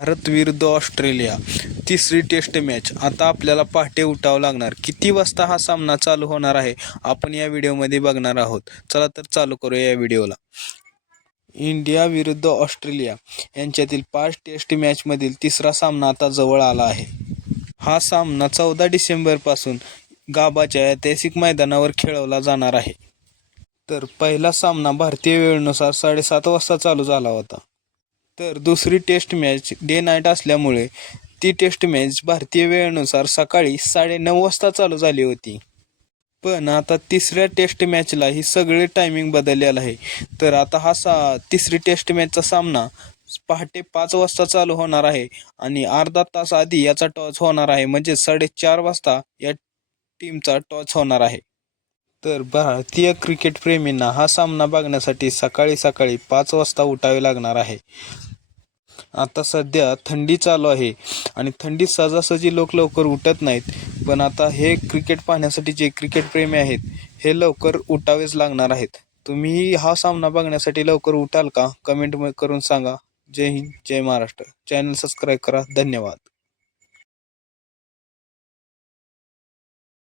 भारत विरुद्ध ऑस्ट्रेलिया. तिसरी taste match. आता आपल्याला पहाटे उठावं लागणार. किती वाजता हा सामना चालू होणार आहे? आपण या व्हिडिओमध्ये बघणार आहोत. चला तर चालू करूया या व्हिडिओला. इंडिया विरुद्ध ऑस्ट्रेलिया. यांच्यातील पाच टेस्ट मॅचमधील तिसरा सामना आता जवळ आला आहे. हा सामना चौदा डिसेंबरपासून गाबाच्या ऐतिहासिक मैदानावर खेळवला जाणार आहे. तर पहिला सामना भारतीय वेळेनुसार साडेसात वाजता चालू झाला होता. तर दुसरी टेस्ट मॅच डे नाईट असल्यामुळे ती टेस्ट मॅच भारतीय वेळेनुसार सकाळी साडेनऊ वाजता चालू झाली होती. पण आता तिसऱ्या टेस्ट मॅचला ही सगळे टायमिंग बदललेलं आहे. तर आता हा सा तिसरी टेस्ट मॅचचा सामना पहाटे पाच वाजता चालू होणार आहे आणि अर्धा तास आधी याचा टॉस होणार आहे. म्हणजे साडेचार वाजता या टीमचा टॉस होणार आहे. तर भारतीय क्रिकेट प्रेमींना हा सामना बघण्यासाठी सकाळी सकाळी पाच वाजता उठावे लागणार आहे. आता सध्या थंडी चालू आहे आणि थंडीत सहजासहजी लोक लवकर उठत नाहीत. पण आता हे क्रिकेट पाहण्यासाठी जे क्रिकेट प्रेमी आहेत हे लवकर उठावेच लागणार आहेत. तुम्ही हा सामना बघण्यासाठी लवकर उठाल का? कमेंट करून सांगा. जय हिंद जय महाराष्ट्र. चॅनल सबस्क्राईब करा. धन्यवाद.